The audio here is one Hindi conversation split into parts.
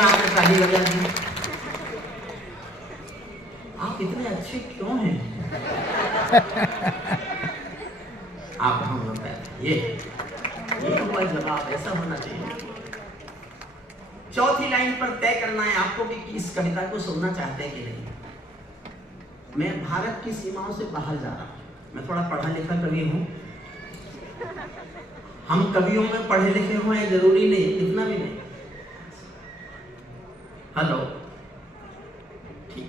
आपने ताली बजा दी। आप इतने अच्छे क्यों हैं? आप हम लोग ये हुआ जवाब, ऐसा होना चाहिए। चौथी लाइन पर तय करना है आपको कि इस कविता को सुनना चाहते हैं कि नहीं। मैं भारत की सीमाओं से बाहर जा रहा हूं। मैं थोड़ा पढ़ा लिखा कवि हूं। हम कवियों में पढ़े लिखे हुए हैं जरूरी नहीं, इतना भी नहीं। हेलो, ठीक।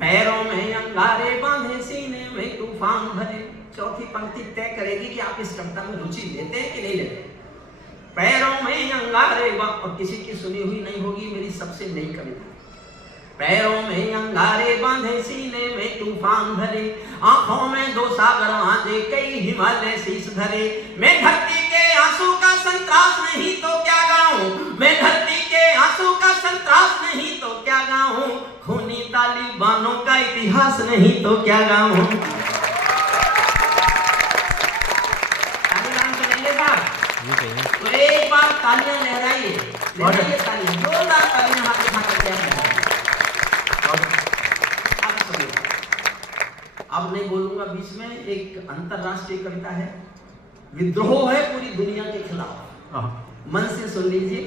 पैरों में अंगारे बांधे, सीने में तूफान भरे। चौथी पंक्ति तय करेगी कि आप इस कविता में रुचि लेते हैं कि नहीं लेते। पैरों में अंगारे और किसी की सुनी हुई नहीं होगी, मेरी सबसे नई कविता। पैरों में अंगारे बांधे, सीने में तूफान भरे, आंखों में दो सागर बांधे, कई हिमालय शीश धरे। मैं धरती के आंसू का संतरास नहीं तो क्या गाऊं, मैं धरती के आंसू का संतरास नहीं तो क्या गाऊं, खूनी तालिबानों का इतिहास नहीं तो क्या गाऊं। तो एक बार तालियां लहराइए, तालियां जोरदार तालियां हाथ उठा करके। अब नहीं बोलूंगा बीच में। एक अंतरराष्ट्रीय कविता है, विद्रोह है पूरी दुनिया के खिलाफ। मन से सुन लीजिए।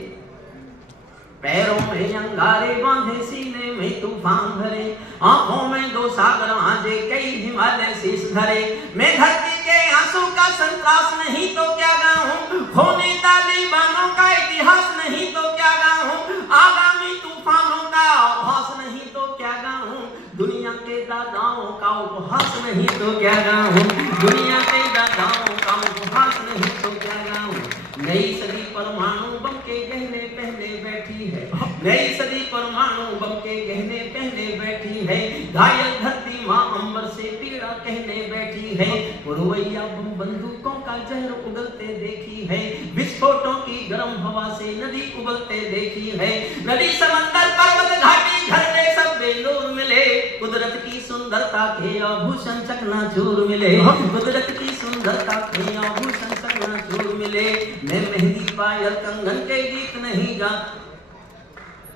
पैरों में अंगारे बांधे, सीने में तूफान भरे, आंखों में दो सागर बांधे, कई हिमालय शीश धरे। मैं धरती के आंसू का संतरास नहीं तो क्या गाऊं, खूनी तालिबानों का इतिहास नहीं तो क्या गाऊं, आगामी तूफानों का आभास नहीं तो क्या गाऊं, दुनिया के दादाओं का उपहास नहीं तो क्या गाऊं, दुनिया के दादाओं का उपहास नहीं तो क्या गाऊं। नई सदी परमाणु बम के गहने पहने बैठी है, नई सदी परमाणु बम के गहने पहने बैठी है। घायल धरती माँ अंबर से पीड़ा कहने बैठी है। पुरवैया बम बंदूकों का जहर उगलते देखी है, विस्फोटों की गर्म हवा से नदी उबलते देखी है। नदी समंदर पर्वत घाटी झरने सब बेनूर मिले, कुदरत की सुंदरता के आभूषण चकनाचूर मिले, कुदरत की सुंदरता के आभूषण चकनाचूर मिले। मैं मेहंदी पायल कंगन के गीत नहीं गा।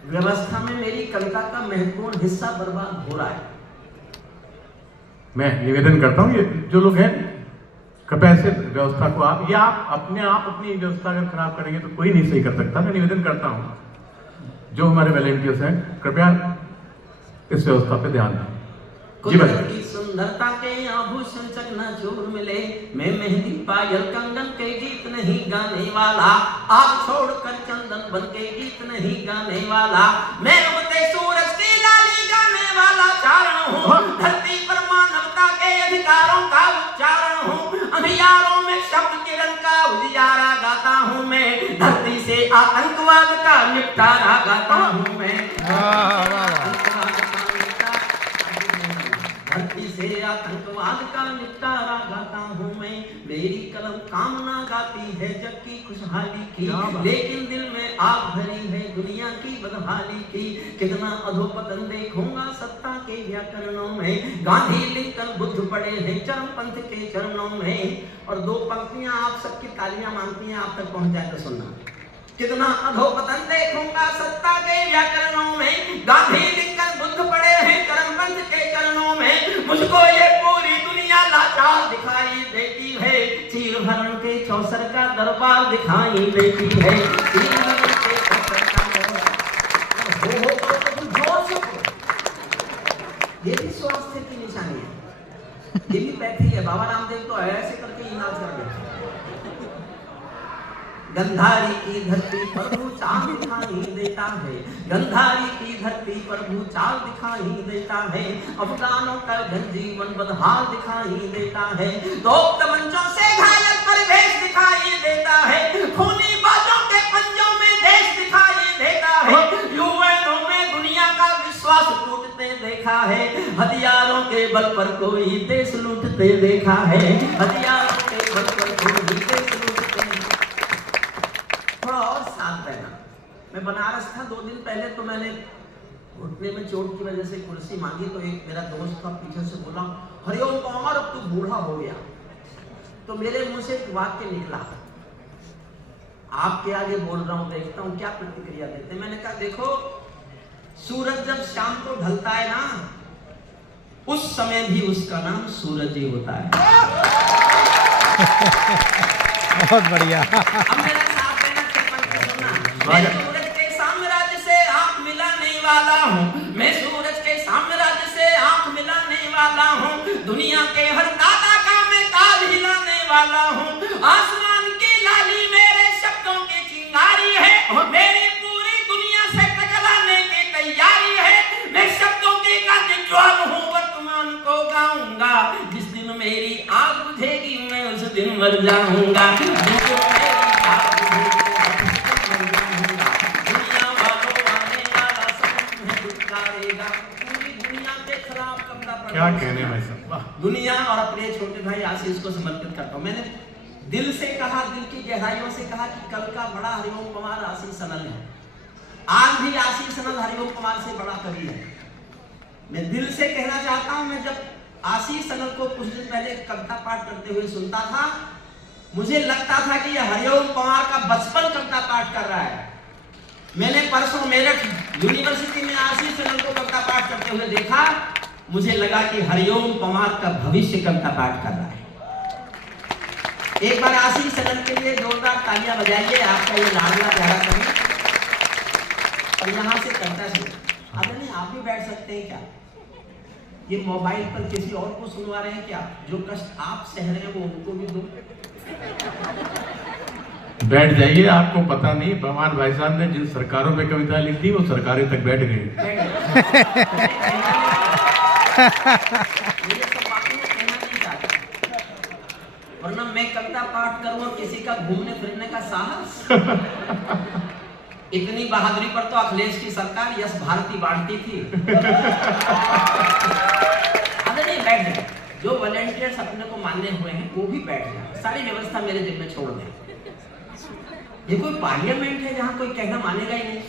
व्यवस्था में मेरी कविता का महत्वपूर्ण हिस्सा बर्बाद हो रहा है। मैं निवेदन करता हूँ, ये जो लोग हैं कृपया इस व्यवस्था को आप अपनी व्यवस्था अगर खराब करेंगे तो कोई नहीं सही कर सकता। मैं निवेदन करता हूँ जो हमारे वॉलंटियर्स हैं, कृपया इस व्यवस्था पे ध्यान दें। कुदरत की सुंदरता के आभूषण चकनाचूर मिले, मैं मेहंदी पायल कंगन के गीत नहीं गाने वाला, आग छोड़कर चंदन बन के गीत नहीं गाने वाला। मैं उगते सूरज की लाली गाने वाला चारण हूँ, धरती पर मानवता के अधिकारों का उच्चारण हूँ। अंधियारों में शब्द किरण का उजियारा गाता हूँ मैं, धरती से आतंकवाद का निपटारा गाता हूँ मैं। धरती से आतंकवाद का निपटारा गाता हूँ मैं। मेरी कलम कामना गाती है जग की खुशहाली की, लेकिन दिल में आग भरी है दुनिया की बदहाली की। कितना अधोपतन देखूंगा सत्ता के व्याकरणों में, गांधी लिंकन बुद्ध पड़े हैं चरमपंथ के चरणों में। और दो पंक्तियां आप सबकी तालियां मांगती हैं, आप तक पहुंच जाए तो सुनना। कितना अधोपतन देखूंगा सत्ता के व्याकरणों में, गांधी लिंकन बुद्ध पड़े हैं चरमपंथ के चरणों में। मुझको ये पूरी दुनिया लाचार दिखाई देती है, चीर हरण के चौसर का दरबार दिखाई देती है। चीर हरण के चौसर का दरबार हो तो जोर से। ये भी स्वास्थ्य की निशानी है, ये भी पैथी है। बाबा रामदेव तो ऐसे करके इलाज कर देते। गंधारी की धरती पर भूचाल दिखाई देता है, गंधारी की धरती पर भूचाल दिखाई देता है। अफगानों का जनजीवन बदहाल दिखाई देता है, तो तमंचों से घायल परिवेश दिखाई देता है। खूनी बाजों के पंजों में देश दिखाई देता है, यूएनओ में दुनिया का विश्वास टूटते देखा है। हथियारों के बल पर कोई देश लूटते देखा है, हथियारों के बल पर कोई देश लूटते। थोड़ा और साथ रहना। मैं बनारस था 2 दिन पहले, तो मैंने घुटने में चोट की वजह से कुर्सी मांगी, तो एक मेरा दोस्त था पीछे से बोला, हरिओम कुमार अब तू बूढ़ा हो गया। तो मेरे मुंह से एक वाक्य निकला, आपके आगे बोल रहा हूं, देखता हूं क्या प्रतिक्रिया देते। मैंने कहा देखो, सूरज जब शाम को ढलता है ना, उस समय भी उसका नाम सूरज ही होता है। बहुत बढ़िया। अब मेरा साथ देना, सुनना। मैं सूरज के साम्राज्य से आंख मिलाने वाला हूँ, मैं सूरज के साम्राज्य से आंख मिलाने वाला हूँ, दुनिया के हर दादा का मैं ताल हिलाने वाला हूँ। आसमान की लाली मेरे शब्दों की चिंगारी है, मेरी पूरी दुनिया से टकराने की तैयारी है। मैं शब्दों की ज्वाल हूँ, वर्तमान को गाऊंगा। जिस दिन मेरी आग बुझेगी मैं उस दिन मर जाऊंगा। दुनिया वालों आने वाला समय तुम्हें दुत्कारेगा, पूरी दुनिया के खिलाफ कपड़ा पड़ा। क्या कहने भाई साहब। दुनिया और अपने छोटे भाई आशीष को समर्पित करता हूँ। मैंने दिल से कहा, दिल की गहराइयों से कहा कि कल का बड़ा हरिओम कुमार आशीष सनल है। आज भी आशीष सनल हरिओम कुमार से बड़ा कवि है। मैं दिल से कहना चाहता हूं, मैं जब आशीष सनल को कुछ दिन पहले कविता पाठ करते हुए सुनता था, मुझे लगता था कि यह हरिओम कुमार का बचपन कविता पाठ कर रहा है। मैंने परसों मेरठ यूनिवर्सिटी में आशीष सनल को कविता पाठ करते हुए देखा, मुझे लगा कि हरिओम कुमार का भविष्य कविता पाठ कर रहा है। एक बार आशीष सनल के लिए जोरदार तालियां बजाइए, आपका ये लाडला प्यारा कवि। और यहाँ से कविता सुनिए। अब नहीं, आप भी बैठ सकते हैं क्या? ये मोबाइल पर किसी और को सुनवा रहे हैं क्या? जो कष्ट आप सह रहे हैं वो उनको भी दो। बैठ जाइए, आपको पता नहीं भगवान भाई साहब ने जिन सरकारों पे कविता लिख दी वो सरकारें तक बैठ गई। वरना मैं कविता पाठ करूं और किसी का घूमने फिरने का साहस। इतनी बहादुरी पर तो अखिलेश की सरकार यश भारती बांटती थी। अरे नहीं, बैठ जाए। जो वॉलंटियर्स अपने को मानने हुए हैं वो भी बैठ जाए, सारी व्यवस्था मेरे दिल में छोड़ दें। ये कोई पार्लियामेंट है जहाँ कोई कहना मानेगा ही नहीं।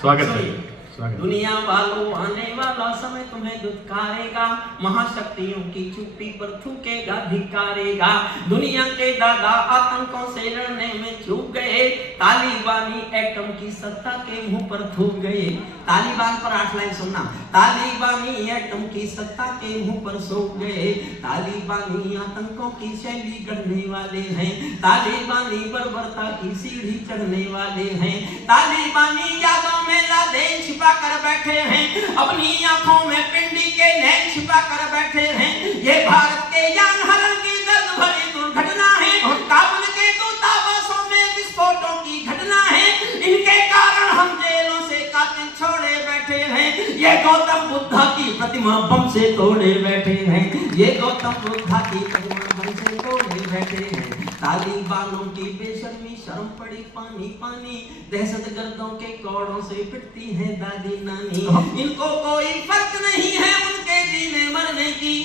स्वागत है। दुनिया वालों आने वाला समय तुम्हें दुत्कारेगा, महाशक्तियों की चुप्पी पर थूकेगा, धिक्कारेगा। दुनिया के दादा आतंकों से लड़ने में चूक गए, तालिबानी एटम की सत्ता के मुंह पर थूक गए। तालिबान पर 8 लाइन सुनना। तालिबानी एटम की सत्ता के मुंह पर सूख गए, तालिबानी आतंकों की शैली गढ़ने वाले हैं, तालिबानी बर्बरता की सीढ़ी चढ़ने वाले हैं, तालिबानी यादों में लादेन छिपा कर बैठे हैं, अपनी आंखों में पिंडी के नैन छिपा कर बैठे हैं। ये भारत के यान हरण की दर्द भरी दुर्घटना है, काबुल के दूतावासों में विस्फोटों की घटना है। इनके कारण हम जेलों से कातिल छोड़े बैठे हैं, ये गौतम बुद्धा की प्रतिमा बम से तोड़े बैठे हैं, ये गौतम बुद्धा की प्रतिमा बम से तोड़े बैठे हैं। तालिबानों की बेशर्मी शर्म पड़ी पानी पानी, दहशतगर्दों के कौड़ों से पिटती है दादी नानी। इनको कोई फर्क नहीं है उनके जीने मरने की।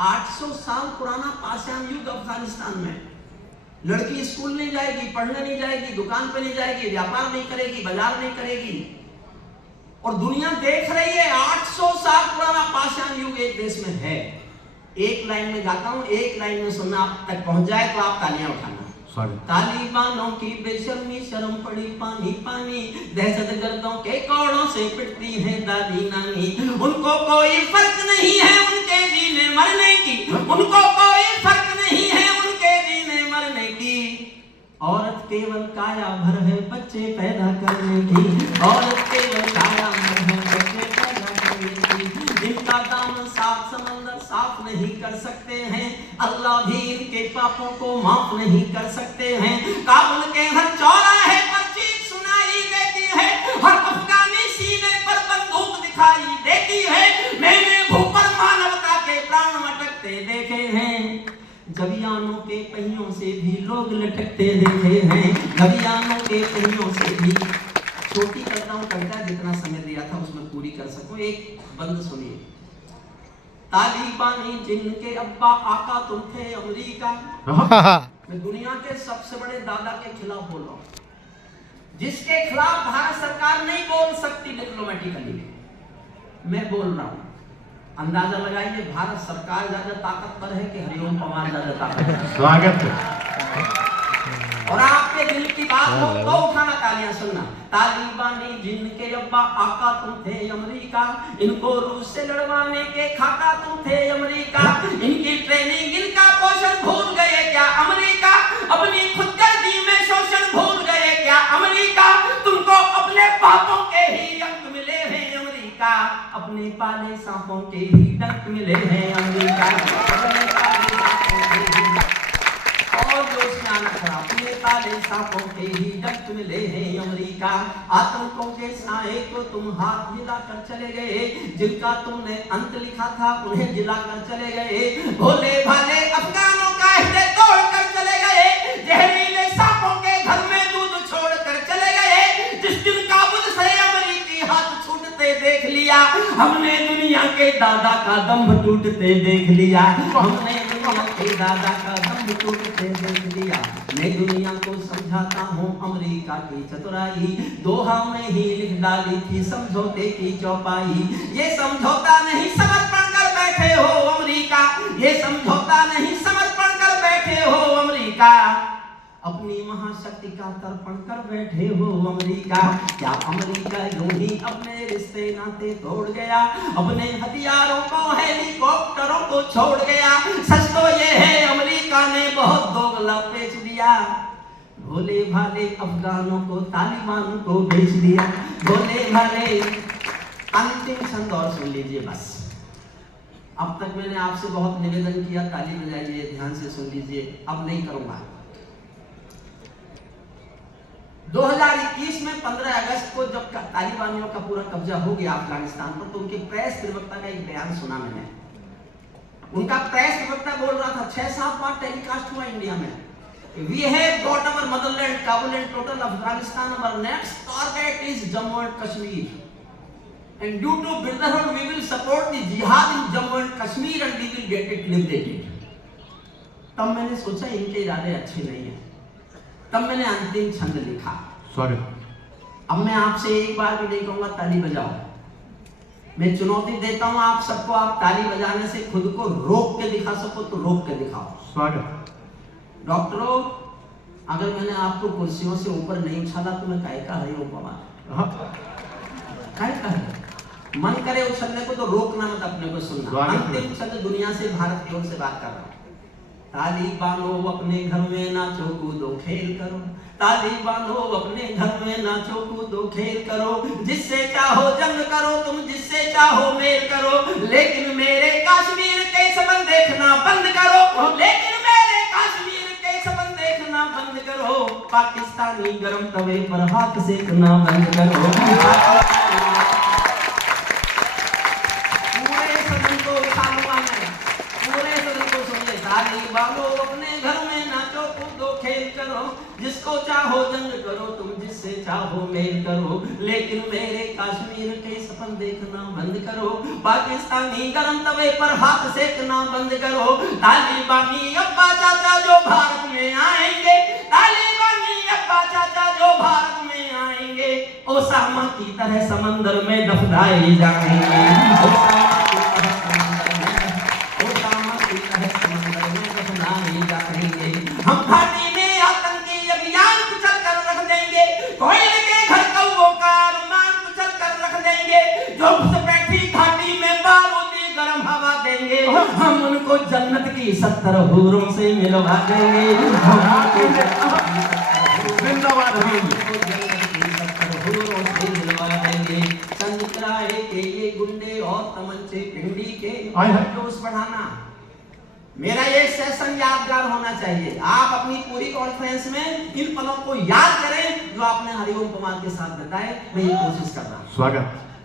800 साल पुराना पाषाण युग अफगानिस्तान में। लड़की स्कूल नहीं जाएगी, पढ़ने नहीं जाएगी, दुकान पे नहीं जाएगी, व्यापार नहीं करेगी, बाजार नहीं करेगी, और दुनिया देख रही है। 800 साल पुराना पाषाण युग एक देश में है। एक लाइन में गाता हूं, एक लाइन में सुनना, आप तक पहुंच जाए तो आप तालियां उठाना। तालिबानों की बेशर्मी शर्म पड़ी पानी पानी, दहशतगर्दों के कौड़ों से पिटती है दादी नानी। उनको कोई फर्क नहीं है उनके जीने मरने की, उनको कोई फर्क नहीं है उनके जीने मरने की। औरत केवल काया भर है बच्चे पैदा करने की, औरत केवल काया भर है बच्चे पैदा करने की। इनका दामन साफ समंदर साफ नहीं कर सकते हैं, अल्लाह भी इनके पापों को माफ नहीं कर सकते हैं। काबुल के हर चौराहे पर चीख सुनाई देती है, हर अफगानी सीने पर बंदूक दिखाई देती है। मैंने भूपर मानवता के प्राण अटकते देखे हैं, गवियानों के पहियों से भी लोग लटकते देखे हैं, गवियानों के पहियों से भी। छोटी करता हूँ कविता, जितना समय दिया था उसमें पूरी कर सकूं। एक बंद सुनिए। तालिबानी जिनके अब्बा आका तुम थे अमेरिका, मैं दुनिया के सबसे बड़े दादा के खिलाफ बोल रहा हूं, जिसके खिलाफ भारत सरकार नहीं बोल सकती डिप्लोमेटिकली, मैं बोल रहा हूं। अंदाजा लगाइए, भारत सरकार ज्यादा ताकतवर है कि हरिओम पवार ज्यादा ताकतवर है? स्वागत है। और आपके दिल की बात हो तो उठाना, तालियां सुनना। तालिबानी जिनके अब्बा आका तुम थे अमेरिका, इनको रूस से लड़वाने के खाका तुम थे अमेरिका, इनकी ट्रेनिंग इनका पोषण भूल गए क्या अमेरिका, अपनी खुदगर्जी में शोषण भूल गए क्या अमेरिका, तुमको अपने पापों के ही अंक मिले हैं अमेरिका, अपने पाले सांपों के ही डंक मिले हैं अमेरिका, अपने पाले सांपों के ही और जो उसमें आना खड़ा, अपने पाले सांपों के ही डंक मिले हैं अमेरिका, आतंकों के साए को तुम हाथ हिलाकर चले गए, जिनका तुमने अंत लिखा था उन्हें जिलाकर चले गए, भोले भाले अफगानों का हृदय तोड़कर चले गए, जहरीले सांपों के घर में दूध छोड़कर चले गए, जिस दिन काबुल से अमेरिकी हाथ छूटते देख लिया, हमने दुनिया के दादा का दम टूटते देख लिया, हमने दुनिया के दादा का दम टूटते देख लिया। मैं दुनिया को समझाता हूँ अमेरिका की चतुराई, दोहा में ही लिख डाली थी समझौते की चौपाई, ये समझौता नहीं समर्पण कर बैठे हो अमेरिका, ये समझौता नहीं समर्पण कर बैठे हो अमेरिका, अपनी महाशक्ति का तर्पण कर बैठे हो अमेरिका, क्या अमेरिका यूं ही अपने रिश्ते नाते तोड़ गया, अपने हथियारों को हेलीकॉप्टरों को छोड़ गया, सच तो ये है अमेरिका ने बहुत दोगला बेच दिया, भोले भाले अफगानों को तालिबान को बेच दिया, भोले भाले। अंतिम छंद और सुन लीजिए बस, अब तक मैंने आपसे बहुत निवेदन किया, ताली बजाइए, ध्यान से सुन लीजिए, अब नहीं करूंगा। 2021 में 15 अगस्त को जब तालिबानियों का पूरा कब्जा हो गया अफगानिस्तान पर, तो उनके प्रेस प्रवक्ता का एक बयान सुना मैंने। उनका प्रेस प्रवक्ता बोल रहा था, 6-7 बार टेलीकास्ट हुआ इंडिया में, we have got our motherland Kabul and total Afghanistan, our next target is Jammu and Kashmir, and due to brotherhood we will support the jihad in Jammu and Kashmir and we will get it liberated। तब मैंने सोचा इनके इरादे अच्छे नहीं है, तब मैंने अंतिम छंद लिखा। अब मैं आपसे एक बार भी नहीं कहूंगा ताली बजाओ, मैं चुनौती देता हूं आप सबको, आप ताली बजाने से खुद को रोक के दिखा सको तो रोक के दिखाओ। स्वागत। डॉक्टरों, अगर मैंने आपको कुर्सियों से ऊपर नहीं उछाला तो मैं काहे का हरिओम बाबा, काहे का मन करे उछलने को तो रोकना मत, अपने को सुनना। अंतिम छंद दुनिया से, भारत की ओर से बात कर रहा हूं। ताली बांधो अपने घर में नाचो कूदो खेल करो, ताली बांधो अपने घर में नाचो कूदो खेल करो, जिससे चाहो जंग करो तुम, जिससे चाहो मेल करो, लेकिन मेरे कश्मीर के सबन देखना बंद करो, लेकिन मेरे कश्मीर के सबन देखना बंद करो, पाकिस्तानी गरम तवे पर हाथ सेकना बंद करो। ताली बांधो अपने घर में नाचो कूदो खेल करो, जिसको चाहो जंग करो तुम, जिससे चाहो मेल करो, लेकिन मेरे कश्मीर के सपन देखना बंद करो, पाकिस्तानी गरम तवे पर हाथ सेकना बंद करो। तालिबानी अब्बा चाचा जो भारत में आएंगे, तालिबानी अब्बा चाचा जो भारत में आएंगे, ओसामा की तरह समंदर में दफनाए जाएंगे, हम घाटी में आतंकी अभियान कुचल कर रख देंगे, कोयले के घर कौवों का अरमान कुचल कर रख देंगे, जो घुसपैठी घाटी में बारूदी गर्म हवा देंगे, हम उनको जन्नत की 70 हूरों से मिलवा देंगे, जिंदाबाद संतराए के ये गुंडे और तमंचे पिंडी के जोश बढ़ाना। मेरा ये सेशन यादगार होना चाहिए, आप अपनी पूरी कॉन्फ्रेंस में इन पलों को याद करें जो आपने हरिओम कुमार के साथ बताए, मैं ये कोशिश कर रहा हूं। स्वागत।